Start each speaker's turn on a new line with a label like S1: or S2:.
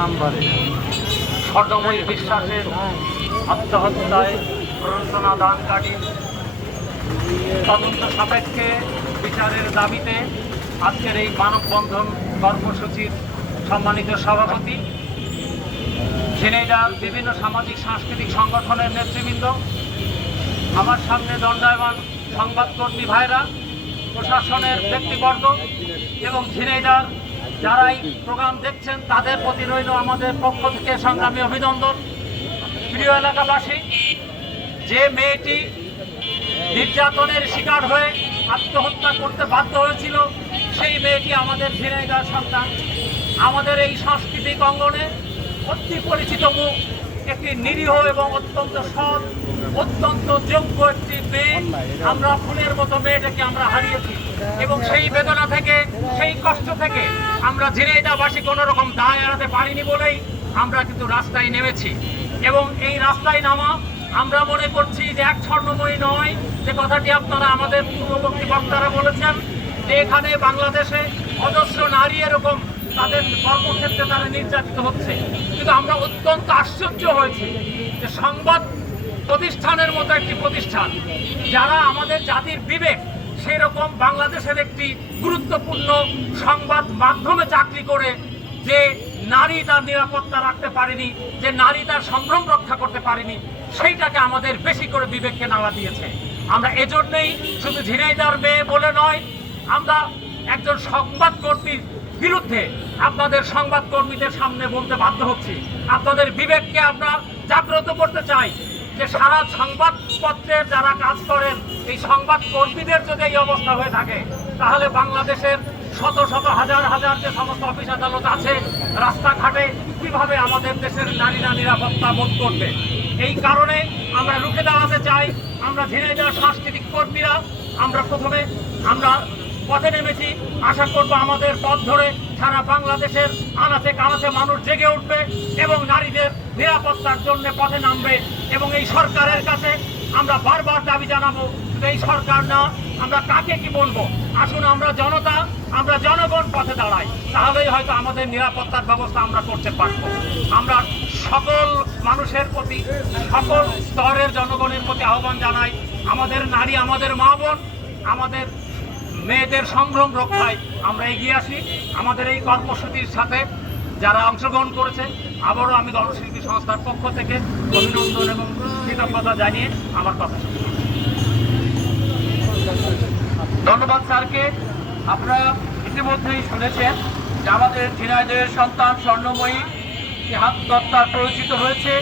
S1: নাম্বারে।
S2: স্বর্ণময়ী বিশ্বাসের আত্মহত্যায় প্ররোচনা দানকারী। তদন্ত সাপেক্ষে বিচারের দাবিতে আজকের এই মানববন্ধন কর্মসূচির সম্মানিত সভাপতি ঝিনাইদার বিভিন্ন সামাজিক সাংস্কৃতিক সংগঠনের নেতৃবৃন্দ, আমার সামনে দণ্ডায়মান সংবাদকর্মী ভাইরা, প্রশাসনের ব্যক্তিবর্গ এবং ঝিনাইদার যারা এই প্রোগ্রাম দেখছেন, তাদের প্রতি রইল আমাদের পক্ষ থেকে সংগ্রামী অভিনন্দন। প্রিয় এলাকাবাসী, যে মেয়েটি নির্যাতনের শিকার হয়ে আত্মহত্যা করতে বাধ্য হয়েছিল, সেই মেয়েটি আমাদের ঝিনাইদার সন্তান। আমাদের এই সাংস্কৃতিক অঙ্গনে অতি পরিচিত মুখ। একটি নিরীহ এবং অত্যন্ত সৎ, অত্যন্ত যোগ্য একটি মেয়ে। আমরা ফুলের মতো মেয়েটাকে আমরা হারিয়েছি। এবং সেই বেদনা থেকে, সেই কষ্ট থেকে আমরা ঝিনাইদাবাসী কোনো রকম দায় এড়াতে পারিনি বলেই আমরা কিন্তু রাস্তায় নেমেছি। এবং এই রাস্তায় নামা আমরা মনে করছি যে এক স্বর্ণময়ী নয়। যে কথাটি আপনারা আমাদের পূর্ববর্তী বক্তারা বলেছেন যে এখানে বাংলাদেশে অজস্র নারী এরকম তাদের কর্মক্ষেত্রে তারা নির্যাতিত হচ্ছে। কিন্তু আমরা অত্যন্ত আশ্চর্য হয়েছি যে সংবাদ প্রতিষ্ঠানের মতো একটি প্রতিষ্ঠান, যারা আমাদের জাতির বিবেক সেরকম বাংলাদেশের একটি গুরুত্বপূর্ণ সংবাদ মাধ্যমে চাকরি করে যে নারী তার নিরাপত্তা রাখতে পারেনি, যে নারী তার সম্ভ্রম রক্ষা করতে পারেনি, সেইটাকে আমাদের বেশি করে বিবেককে নাড়া দিয়েছে। আমরা এজন্যই শুধু ঝিনাইদার মেয়ে বলে নয়, আমরা একজন সংবাদ সংবাদকর্মীর বিরুদ্ধে আপনাদের সংবাদকর্মীদের সামনে বলতে বাধ্য হচ্ছি। আপনাদের বিবেককে আমরা জাগ্রত করতে চাই যে সারা সংবাদপত্রের যারা কাজ করেন, এই সংবাদ কর্মীদের যদি এই অবস্থা হয়ে থাকে, তাহলে বাংলাদেশের শত শত হাজার হাজার যে সমস্ত অফিস আদালত আছে, রাস্তাঘাটে কীভাবে আমাদের দেশের নারীরা নিরাপত্তা বোধ করবে? এই কারণে আমরা রুখে দাঁড়াতে চাই, আমরা ধীরে ধীরে সাংস্কৃতিক কর্মীরা, আমরা প্রথমে আমরা পথে নেমেছি। আশা করব আমাদের পথ ধরে সারা বাংলাদেশের আনাচে কানাচে মানুষ জেগে উঠবে এবং নারীদের নিরাপত্তার জন্য পথে নামবে এবং এই সরকারের কাছে আমরা বারবার দাবি জানাব এই সরকার না, আমরা কাকে কি বলব? আসুন আমরা জনতা, আমরা জনগণ পথে দাঁড়াই, তাহলেই হয়তো আমাদের নিরাপত্তার ব্যবস্থা আমরা করতে পারব। আমরা সকল মানুষের প্রতি, সকল স্তরের জনগণের প্রতি আহ্বান জানাই, আমাদের নারী, আমাদের মা বোন, আমাদের মেয়েদের সম্ভ্রম রক্ষায় আমরা এগিয়ে আসি। আমাদের এই কর্মসূচির সাথে যারা অংশগ্রহণ করেছে, আবারও আমি গণশিল্পী সংস্থার পক্ষ থেকে অভিনন্দন এবং কৃতজ্ঞতা জানিয়ে আমার কথা ধন্যবাদ স্যারকে। আপনারা ইতিমধ্যেই শুনেছেন যে আমাদের ঝিনাইদের সন্তান স্বর্ণময়ী যে আত্মহত্যা পরিচিত হয়েছে।